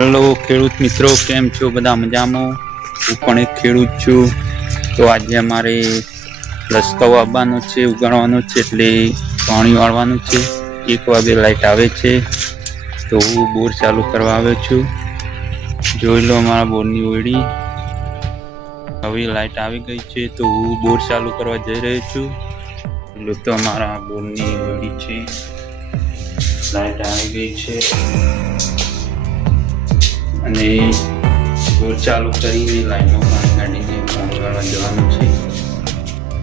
Hello ખેડૂત મિત્રો, કેમ છો? બધા મજામાં? હું પણ એક ખેડૂત છું. તો આજે અમારે રસ્તાઓ આવવાનો છે, ઉગાડવાનો છે, એટલે પાણી વાળવાનું છે. 1 વાગે લાઈટ આવે છે, તો હું બોર ચાલુ કરવા આવ્યો છું. જોઈ લો અમારા બોરની ઓયડી. હવે લાઈટ આવી ગઈ છે, તો હું બોર ચાલુ કરવા જઈ રહ્યો છું. એટલે તો અમારા બોરની ઓયડી છે, લાઈટ આવી ગઈ છે અને બોર ચાલુ કરીને લાઈનમાં પાણી કાઢીને પાણી વાળવા જવાનું છે.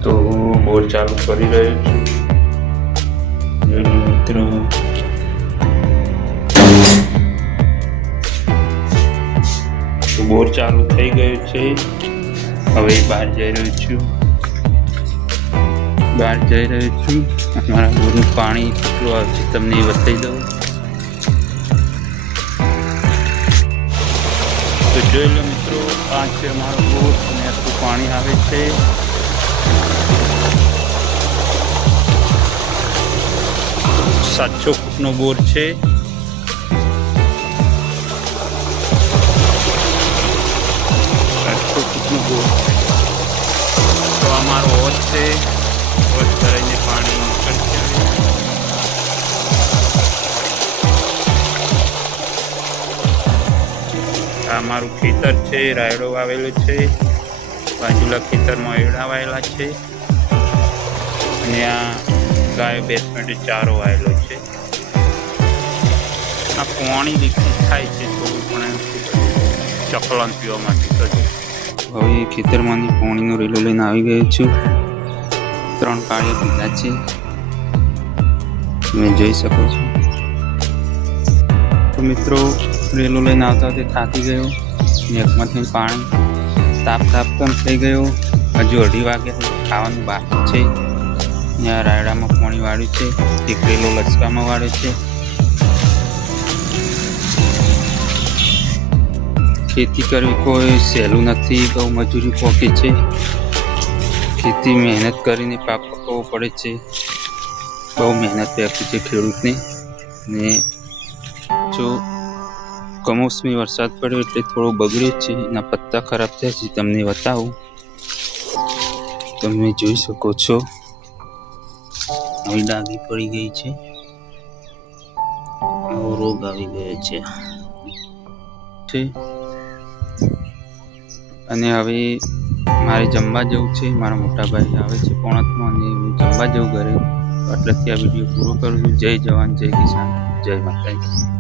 તો હું બોર ચાલુ કરી રહ્યો છું. મિત્રો, તો બોર ચાલુ થઈ ગયું છે. હવે બહાર જઈ રહ્યો છું. અમારા બોરનું પાણી કેટલું આવશે તમને બતાવી દઉં. તો જોઈ લો મિત્રો, આ છે અમારો બોર અને આટલું પાણી આવે છે. $700 ફૂટનો બોર છે. તો અમારો હોજ છે, હોજ કરીને પાણી નીકળશે. આ મારું ખેતર છે, રાયડો વાવેલો છે. બાજુના ખેતરમાં એડા વાવેલા છે અને આ ગાય ભેંસ માટે ચારો વાવેલો છે. આ પાણી લીકેજ થાય છે થોડું, પણ ચકલાને પીવા માટે તો હવે ખેતરમાંથી પાણીનો રેલો લઈને આવી ગયો છું. 3 પાળીઓ પીધા છે, તમે જોઈ શકો છો. તો મિત્રો, રેલો લઈને આવતા તે થાકી ગયો. નેકમાંથી પાણી તાપ પણ થઈ ગયો. હજુ 2:30 વાગે ખાવાનું બાકી છે. ત્યાં રાયડામાં પાણી વાળ્યું છે, એક રેલો લચકામાં વાળ્યો છે. ખેતી કરવી કોઈ સહેલું નથી, બહુ મજૂરી પોકે છે. ખેતી મહેનત કરીને પાક પકવવો પડે છે. બહુ મહેનત આપી છે ખેડૂતને. ને જો કમોસમી વરસાદ પડ્યો એટલે થોડો બગડ્યો છે, એના પત્તા ખરાબ થયા છે. તમને બતાવું, તમે જોઈ શકો છો. આવી ડાઘી પડી ગઈ છે, આવો રોગ આવી ગયો છે. અને હવે મારે જમવા જવું છે. મારા મોટા ભાઈ આવે છે 9:30 અને હું જમવા જવું ઘરે. એટલેથી આ વિડીયો પૂરો કરું છું. જય જવાન, જય કિસાન, જય માતાજી.